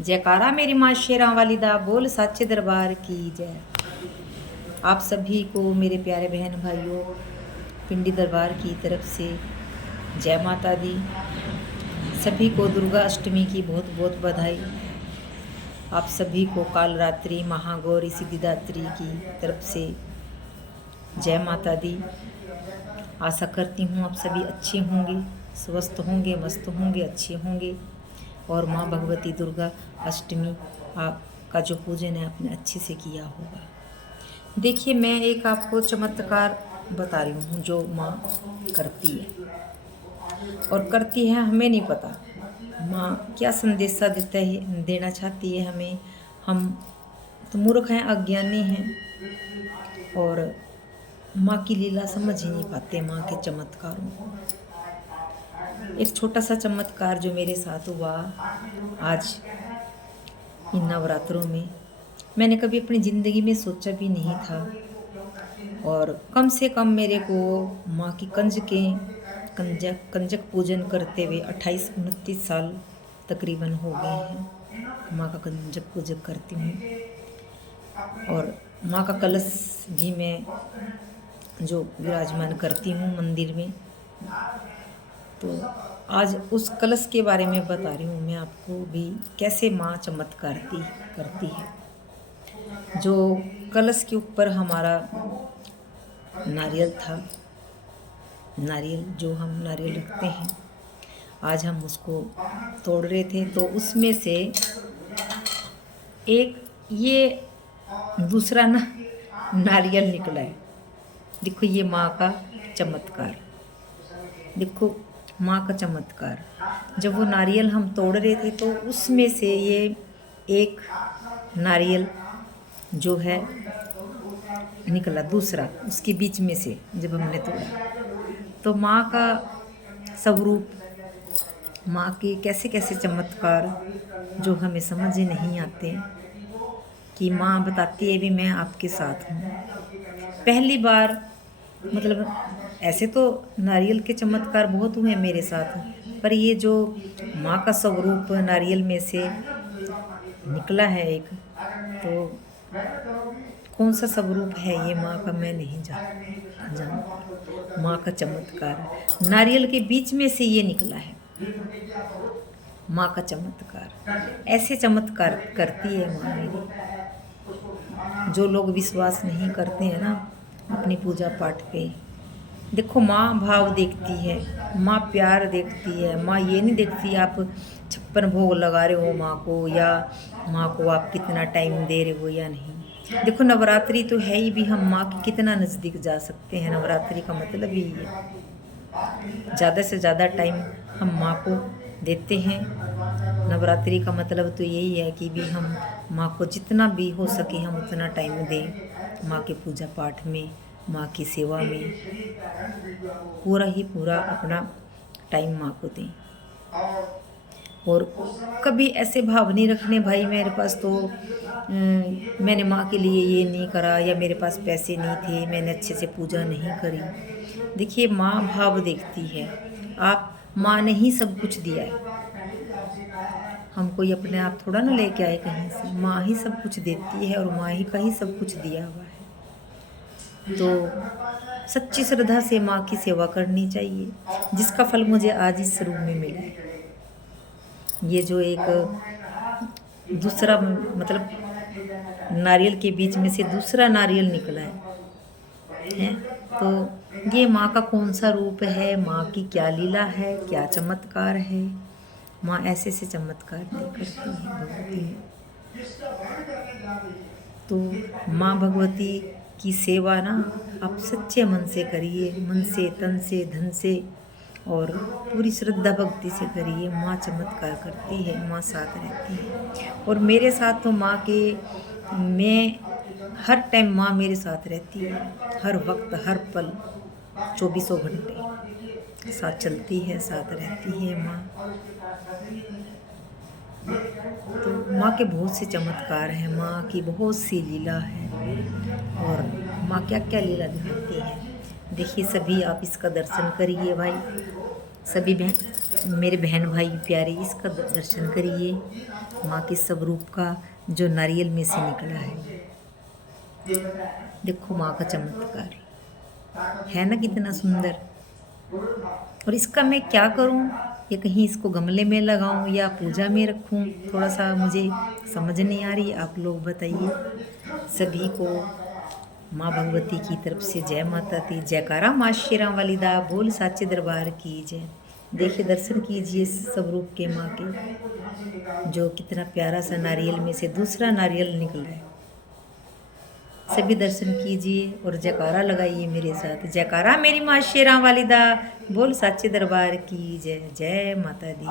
जयकारा मेरी माँ शेरां वाली दा, बोल साचे दरबार की जय। आप सभी को मेरे प्यारे बहन भाइयों पिंडी दरबार की तरफ से जय माता दी। सभी को दुर्गा अष्टमी की बहुत बहुत बधाई। आप सभी को काल रात्रि महागौरी सिद्धिदात्री की तरफ से जय माता दी। आशा करती हूँ आप सभी अच्छे होंगे, स्वस्थ होंगे, मस्त होंगे, अच्छे होंगे और माँ भगवती दुर्गा अष्टमी आपका जो पूजन है आपने अच्छे से किया होगा। देखिए, मैं एक आपको चमत्कार बता रही हूँ जो माँ करती है और करती है, हमें नहीं पता माँ क्या संदेशा देना चाहती है हमें। हम तो मूर्ख हैं, अज्ञानी हैं और माँ की लीला समझ ही नहीं पाते, माँ के चमत्कारों को। एक छोटा सा चमत्कार जो मेरे साथ हुआ आज इन नवरात्रों में, मैंने कभी अपनी ज़िंदगी में सोचा भी नहीं था और कम से कम मेरे को माँ की कंजक पूजन करते हुए 28-29 साल तकरीबन हो गए हैं। माँ का कंजक पूजन करती हूँ और माँ का कलश भी मैं जो विराजमान करती हूँ मंदिर में। तो आज उस कलश के बारे में बता रही हूँ मैं आपको भी, कैसे माँ चमत्कार करती है। जो कलश के ऊपर हमारा नारियल था, नारियल जो हम नारियल रखते हैं, आज हम उसको तोड़ रहे थे तो उसमें से एक ये दूसरा नारियल निकला है। देखो ये माँ का चमत्कार, देखो माँ का चमत्कार। जब वो नारियल हम तोड़ रहे थे तो उसमें से ये एक नारियल जो है निकला, दूसरा उसके बीच में से जब हमने तोड़ा। तो माँ का स्वरूप, माँ के कैसे कैसे चमत्कार जो हमें समझ ही नहीं आते, कि माँ बताती है भी मैं आपके साथ हूँ। पहली बार मतलब ऐसे तो नारियल के चमत्कार बहुत हुए मेरे साथ, पर ये जो माँ का स्वरूप नारियल में से निकला है एक, तो कौन सा स्वरूप है ये माँ का मैं नहीं जानती। माँ का चमत्कार नारियल के बीच में से ये निकला है, माँ का चमत्कार। ऐसे चमत्कार करती है माँ मेरी। जो लोग विश्वास नहीं करते हैं ना अपनी पूजा पाठ पे, देखो माँ भाव देखती है, माँ प्यार देखती है। माँ ये नहीं देखती आप 56 भोग लगा रहे हो माँ को, या माँ को आप कितना टाइम दे रहे हो या नहीं। देखो नवरात्रि तो है ही भी, हम माँ के कितना नज़दीक जा सकते हैं। नवरात्रि का मतलब यही है, ज़्यादा से ज़्यादा टाइम हम माँ को देते हैं। नवरात्रि का मतलब तो यही है कि भी हम माँ को जितना भी हो सके हम उतना टाइम दें माँ के पूजा पाठ में, माँ की सेवा में पूरा ही पूरा अपना टाइम माँ को दें। और कभी ऐसे भाव नहीं रखने भाई मेरे पास तो मैंने माँ के लिए ये नहीं करा, या मेरे पास पैसे नहीं थे, मैंने अच्छे से पूजा नहीं करी। देखिए माँ भाव देखती है। आप माँ ने ही सब कुछ दिया है, हम कोई अपने आप थोड़ा ना लेके आए कहीं से। माँ ही सब कुछ देती है और माँ ही का ही सब कुछ दिया हुआ है। तो सच्ची श्रद्धा से माँ की सेवा करनी चाहिए, जिसका फल मुझे आज इस रूप में मिला है। ये जो एक दूसरा मतलब नारियल के बीच में से दूसरा नारियल निकला है, तो ये माँ का कौन सा रूप है, माँ की क्या लीला है, क्या चमत्कार है। माँ ऐसे से चमत्कार करती है भगवती। तो माँ भगवती की सेवा ना आप सच्चे मन से करिए, मन से, तन से, धन से और पूरी श्रद्धा भक्ति से करिए। माँ चमत्कार करती है, माँ साथ रहती है। और मेरे साथ तो माँ के मैं हर टाइम माँ मेरे साथ रहती है, हर वक्त, हर पल, 24 घंटे साथ चलती है, साथ रहती है माँ। तो माँ के बहुत से चमत्कार हैं, माँ की बहुत सी लीला है और माँ क्या क्या लीला दिखाती है। देखिए सभी आप इसका दर्शन करिए भाई, सभी बहन मेरे बहन भाई प्यारे इसका दर्शन करिए, माँ के स्वरूप का जो नारियल में से निकला है। देखो माँ का चमत्कार है ना, कितना सुंदर। और इसका मैं क्या करूं, या कहीं इसको गमले में लगाऊं या पूजा में रखूं, थोड़ा सा मुझे समझ नहीं आ रही। आप लोग बताइए। सभी को माँ भगवती की तरफ से जय माता दी, जयकारा माँ शेरां वाली दा, बोल साचे दरबार की जय। देखिए दर्शन कीजिए स्वरूप के माँ के, जो कितना प्यारा सा नारियल में से दूसरा नारियल निकला है। सभी दर्शन कीजिए और जयकारा लगाइए मेरे साथ। जयकारा मेरी माँ शेरां वाली दा, बोल साचे दरबार की जय। जय माता दी।